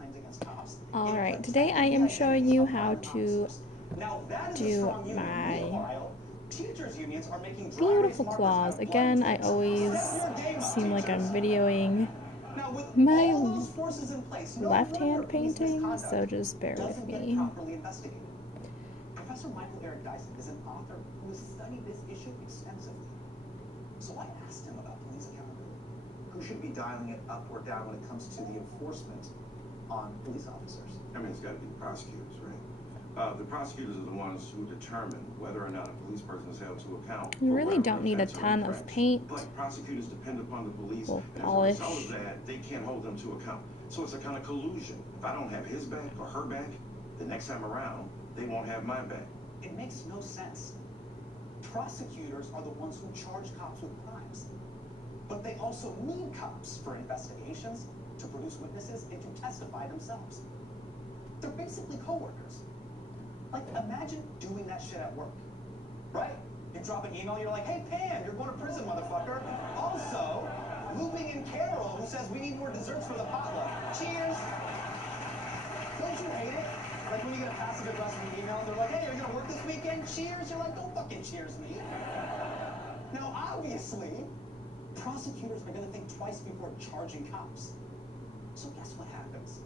claims against cops. Alright, today I am showing you how to do my beautiful claws. Again, I always seem like I'm videoing my left-hand painting, so just bear with me. Professor Michael Eric Dyson is an author who has studied this issue extensively. So I asked him about police accountability. Who should be dialing it up or down when it comes to the enforcement on police officers? I mean, it's got to be the prosecutors, right? The prosecutors are the ones who determine whether or not a police person is held to account. You really don't need a ton of paint. But prosecutors depend upon the police, Well, and polish. as a result of that, they can't hold them to account. So it's a kind of collusion. If I don't have his back or her back, the next time around, they won't have my back. It makes no sense. Prosecutors are the ones who charge cops with crimes. But they also need cops for investigations, to produce witnesses, and to testify themselves. They're basically co-workers. Like, imagine doing that shit at work, right? You drop an email, you're like, hey, Pam, you're going to prison, motherfucker. Also, looping in Carol, who says we need more desserts for the potluck. Cheers. Don't you hate it? Like when you get a passive-aggressive email, they're like, hey, are you going to work this weekend? Cheers. You're like, don't fucking cheers me. Now, obviously, prosecutors are going to think twice before charging cops. So guess what happens?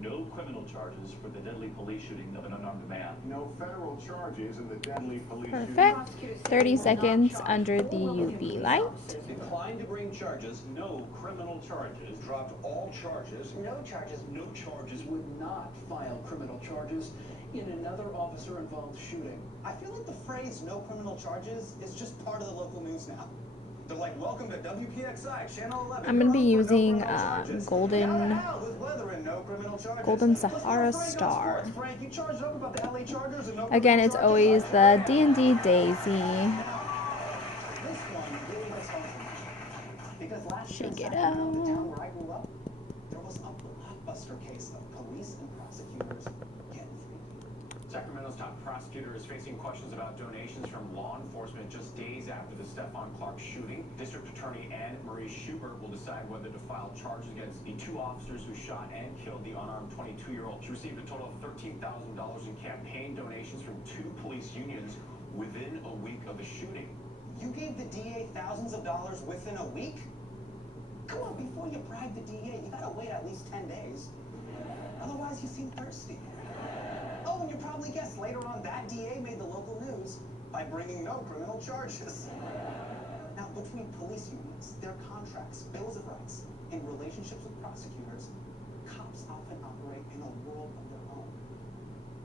No criminal charges for the deadly police shooting of an unarmed man. No federal charges in the deadly police shooting. Perfect. 30 seconds under the UV light. Declined to bring charges. No criminal charges. Dropped all charges. No charges. No charges. Would not file criminal charges in another officer-involved shooting. I feel like the phrase no criminal charges is just part of the local news now. They're like, welcome to WPXI, Channel 11. I'm going to be You're on for no using criminal charges. Golden Down the hell with weather and no criminal charges. Golden Let's get Sahara Frank on Star. sports. Frank, you charged up about the LA Chargers and no Again, criminal it's charges? always the D&D Daisy. This one really hits home for me. Because last year in Shake it Sacramento, the out. town where I grew up, there was a blockbuster case of police and prosecutors getting freaky. Sacramento's top prosecutor is facing questions about donations from law enforcement just days after the Stephon Clark shooting. District Attorney Anne Marie Schubert will decide whether to file charges against the two officers who shot and killed the unarmed 22-year-old. She received a total of $13,000 in campaign donations from two police unions within a week of the shooting. You gave the DA thousands of dollars within a week? Come on, before you bribe the DA, you gotta wait at least 10 days. Otherwise, you seem thirsty. Oh, and you probably guessed later on that DA made the local news by bringing no criminal charges. Now, between police unions, their contracts, bills of rights, and relationships with prosecutors, cops often operate in a world of their own.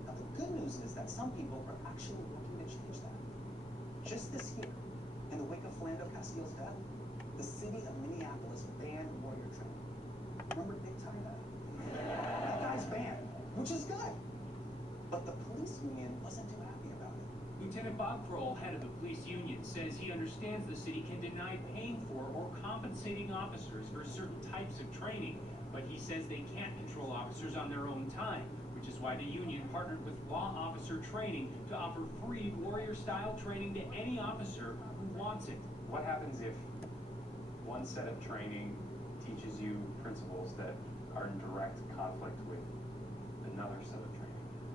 Now, the good news is that some people are actually working to change that. Just this year, in the wake of Philando Castile's death, the city of Minneapolis banned warrior training. Remember Big Tyler? That guy's banned, which is good. But the police union wasn't too happy about it. Lieutenant Bob Kroll, head of the police union, says he understands the city can deny paying for or compensating officers for certain types of training, but he says they can't control officers on their own time, which is why the union partnered with Law Officer Training to offer free warrior-style training to any officer who wants it. What happens if one set of training teaches you principles that are in direct conflict with another set of training?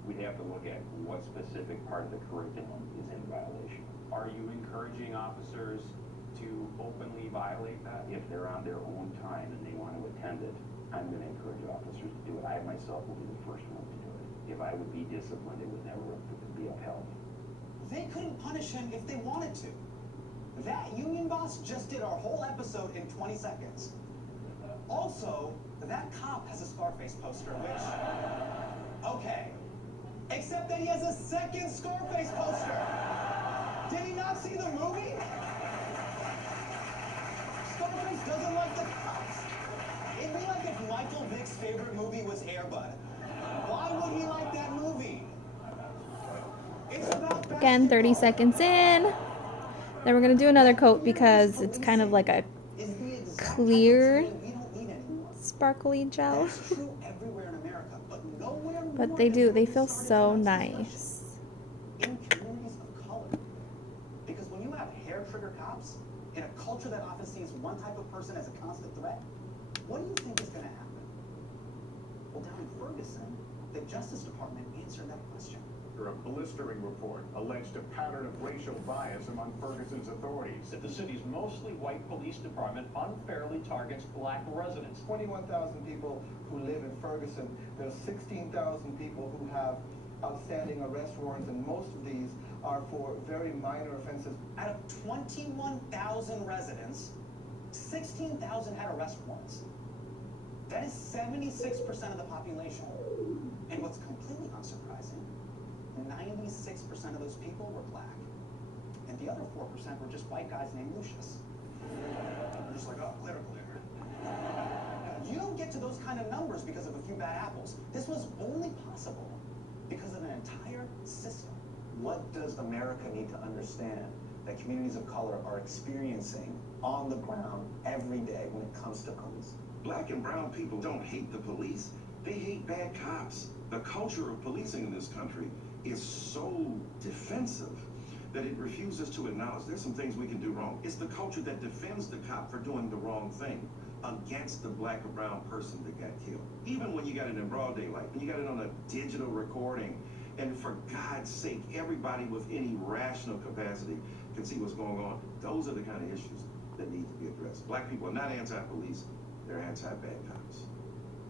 We'd have to look at what specific part of the curriculum is in violation. Are you encouraging officers to openly violate that? If they're on their own time and they want to attend it, I'm going to encourage officers to do it. I myself will be the first one to do it. If I would be disciplined, it would never be upheld. They couldn't punish him if they wanted to. That union boss just did our whole episode in 20 seconds. Also, that cop has a Scarface poster, which, okay. Except that he has a second Scarface poster. Did he not see the movie? Scarface doesn't like the cops. It'd be like if Michael Vick's favorite movie was Air Bud. Why would he like that movie? It's about Again, 30 seconds in. Then we're going to do another coat because it's kind of like a clear, sparkly gel. That's true everywhere in America, but nowhere more But they than they in feel some so of the nice. in communities of color. Because when you have hair trigger cops in a culture that often sees one type of person as a constant threat, what do you think is going to happen? Well, down in Ferguson, the Justice Department answered that question. A blistering report alleged a pattern of racial bias among Ferguson's authorities. That the city's mostly white police department unfairly targets black residents. 21,000 people who live in Ferguson. There's 16,000 people who have outstanding arrest warrants, and most of these are for very minor offenses. Out of 21,000 residents, 16,000 had arrest warrants. That is 76% of the population. And what's completely unsurprising, 96% of those people were black. And the other 4% were just white guys named Lucius. We're just like, oh, clerical error. You don't get to those kind of numbers because of a few bad apples. This was only possible because of an entire system. What does America need to understand that communities of color are experiencing on the ground every day when it comes to police? Black and brown people don't hate the police. They hate bad cops. The culture of policing in this country is so defensive that it refuses to acknowledge there's some things we can do wrong. It's the culture that defends the cop for doing the wrong thing against the black or brown person that got killed. Even when you got it in broad daylight, when you got it on a digital recording, and for God's sake, everybody with any rational capacity can see what's going on. Those are the kind of issues that need to be addressed. Black people are not anti-police, they're anti-bad cops.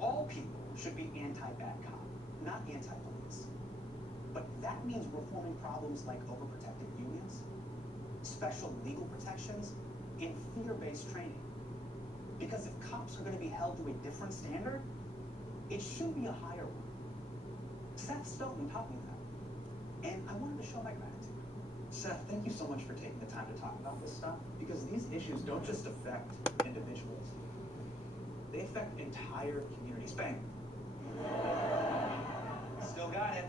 All people should be anti-bad cop, not anti-police. But that means reforming problems like overprotective unions, special legal protections, and fear-based training. Because if cops are going to be held to a different standard, it should be a higher one. Seth Stoughton taught me that. And I wanted to show my gratitude. Seth, thank you so much for taking the time to talk about this stuff, because these issues don't just affect individuals. They affect entire communities. Bang. Still got it.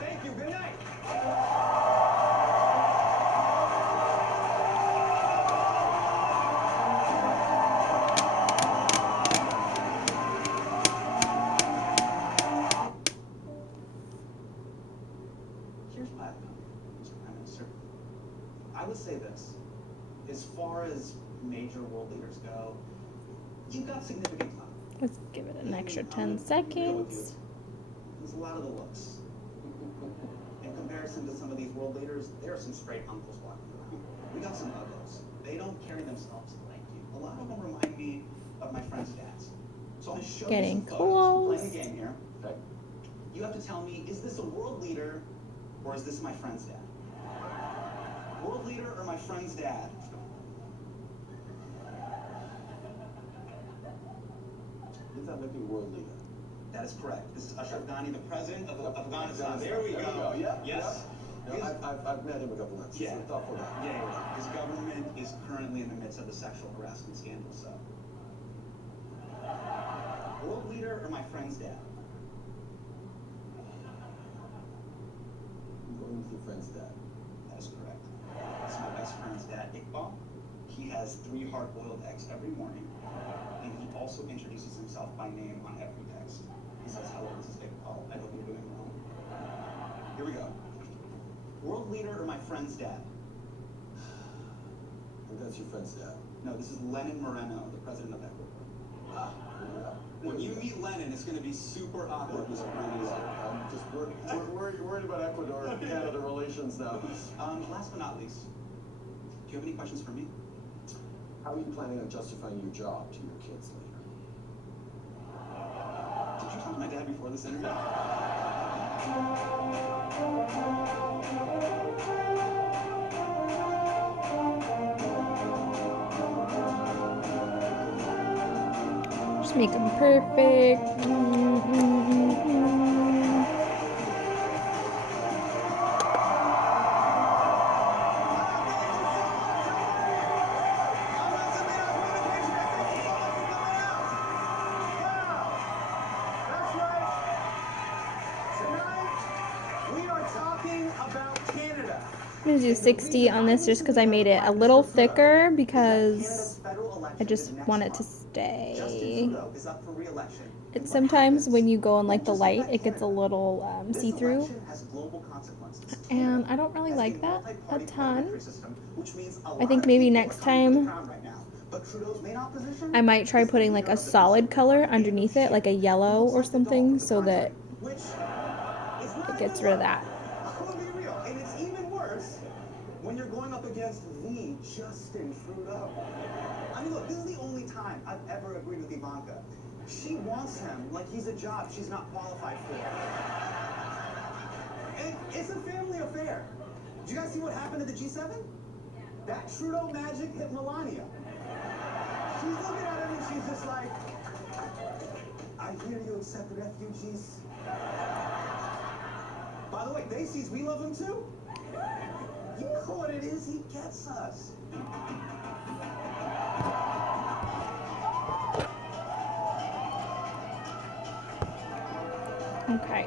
Thank you. Good night. Here's my opinion, Mr. Prime Minister. I would say this. As far as major world leaders go, you've got significant clout. Let's give it an extra 10 Go with you. seconds. There's a lot of the looks. In comparison to some of these world leaders, there are some straight uncles walking around. We got some uggos. They don't carry themselves like you. A lot of them remind me of my friend's dads. So I'm gonna show Getting you some photos. We're close. playing a game here. Okay. You have to tell me, is this a world leader or is this my friend's dad? World leader or my friend's dad? Is that maybe world leader? That is correct. This is Ashraf Ghani, the president of Afghanistan. There we go. Yeah. Yes. Yeah, I've met him a couple times. Yeah. He's a thoughtful guy. Yeah. His government is currently in the midst of a sexual harassment scandal, so. World leader or my friend's dad? I'm going with your friend's dad. That is correct. It's my best friend's dad, Iqbal. He has 3 hard-boiled eggs every morning, and he also introduces himself by name on every text. He says, hello, this is Iqbal. I hope you're doing well. Here we go. World leader or my friend's dad? I think that's your friend's dad. No, this is Lenin Moreno, the president of Ecuador. When you meet Lenin, it's going to be super awkward, Mr. Prime Minister. I'm just worried about Ecuador and Canada relations now. Last but not least, do you have any questions for me? How are you planning on justifying your job to your kids later? Did you talk to my dad before this interview? Just make them perfect. I'm gonna do 60 on this just because I made it a little thicker because I just want it to stay. It's sometimes when you go in like the light, it gets a little see-through, and I don't really like that a ton. I think maybe next time But Trudeau's main opposition? I might try putting like a solid color underneath it, like a yellow or something, so that Which is not it gets even rid of worse. that. I'm gonna be real, and it's even worse when you're going up against the Justin Trudeau. I mean, look, this is the only time I've ever agreed with Ivanka. She wants him like he's a job she's not qualified for. And it's a family affair. Did you guys see what happened at the G7? That Trudeau magic hit Melania. She's looking at him and she's just like, I hear you accept refugees. By the way, they sees we love him too. You know what it is? He gets us. Okay.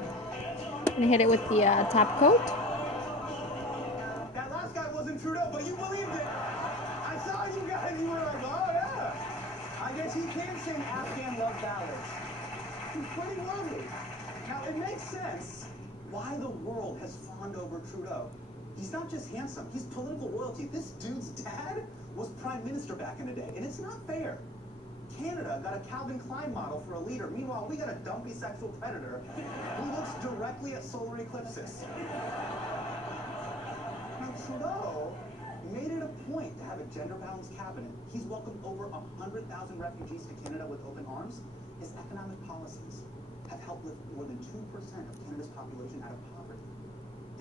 Gonna hit it with the top coat. That last guy wasn't Trudeau, but you believed it. I saw you guys. You were like, oh yeah. I guess he can sing Afghan love ballads. He's pretty worthy. Now it makes sense why the world has fawned over Trudeau. He's not just handsome, he's political royalty. This dude's dad was prime minister back in the day, and it's not fair. Canada got a Calvin Klein model for a leader. Meanwhile, we got a dumpy sexual predator who looks directly at solar eclipses. Now, Trudeau made it a point to have a gender-balanced cabinet. He's welcomed over 100,000 refugees to Canada with open arms. His economic policies have helped lift more than 2% of Canada's population out of poverty.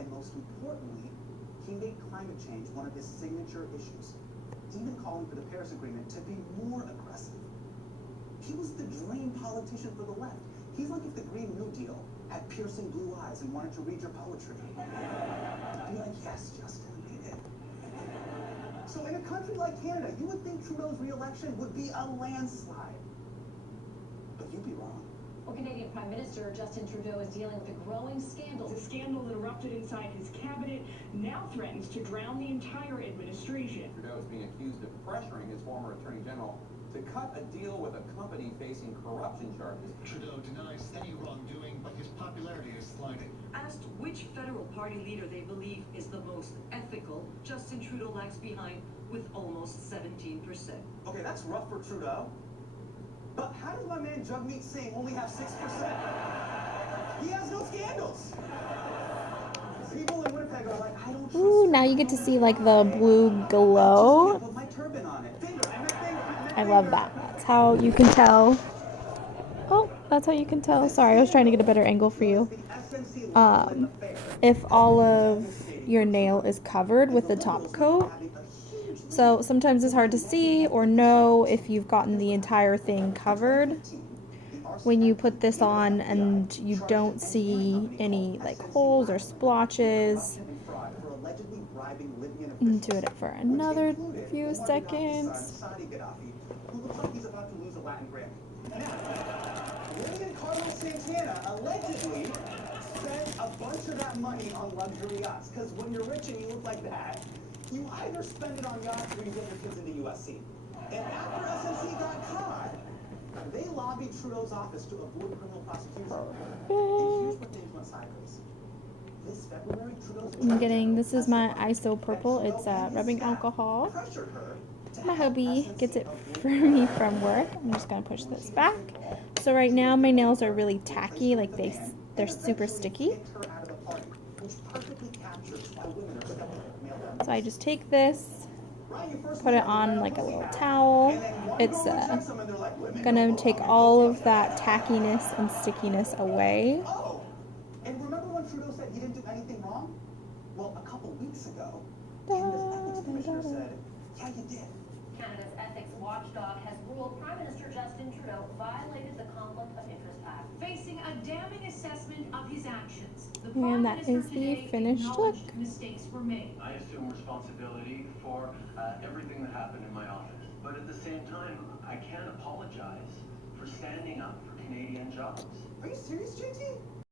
And most importantly, he made climate change one of his signature issues, even calling for the Paris Agreement to be more aggressive. He was the dream politician for the left. He's like if the Green New Deal had piercing blue eyes and wanted to read your poetry. I'd be like, yes, Justin, we did. So in a country like Canada, you would think Trudeau's re-election would be a landslide. But you'd be wrong. Well, Canadian Prime Minister Justin Trudeau is dealing with a growing scandal. A scandal that erupted inside his cabinet now threatens to drown the entire administration. Trudeau is being accused of pressuring his former Attorney General to cut a deal with a company facing corruption charges. Trudeau denies any wrongdoing, but his popularity is sliding. Asked which federal party leader they believe is the most ethical, Justin Trudeau lags behind with almost 17%. Okay, that's rough for Trudeau. But how does my man Jagmeet Singh only have 6%? He has no scandals. People in Winnipeg are like, I don't trust. Ooh, now you get to see like the blue glow. Put my turban on it. I love that. That's how you can tell. Oh, that's how you can tell. Sorry, I was trying to get a better angle for you. If all of your nail is covered with the top coat. So sometimes it's hard to see or know if you've gotten the entire thing covered when you put this on and you don't see any like holes or splotches. Do it for another few seconds. Who looks like he's about to lose a Latin grip. William Carlos Santana allegedly spent a bunch of that money on luxury yachts. Because when you're rich and you look like that, you either spend it on yachts or you get your kids into USC. And after SNC got caught, they lobbied Trudeau's office to avoid criminal prosecution. And here's where things went sideways. This February, Trudeau's I'm getting, this is my ISO purple. It's rubbing alcohol. My hubby gets it for me from work. I'm just gonna push this back. So right now my nails are really tacky, like they're super sticky. So I just take this, put it on like a little towel. It's gonna take all of that tackiness and stickiness away. Oh, and remember when Trudeau said he didn't do anything wrong? Well, a couple weeks ago, Canada's ethics commissioner said, yeah, you did. Canada's ethics watchdog has ruled Prime Minister Justin Trudeau violated the Conflict of Interest Act. Facing a damning assessment of his actions, the And that is the finished look. Mistakes were made. I assume responsibility for everything that happened in my office. But at the same time, I can't apologize for standing up for Canadian jobs. Are you serious, JT?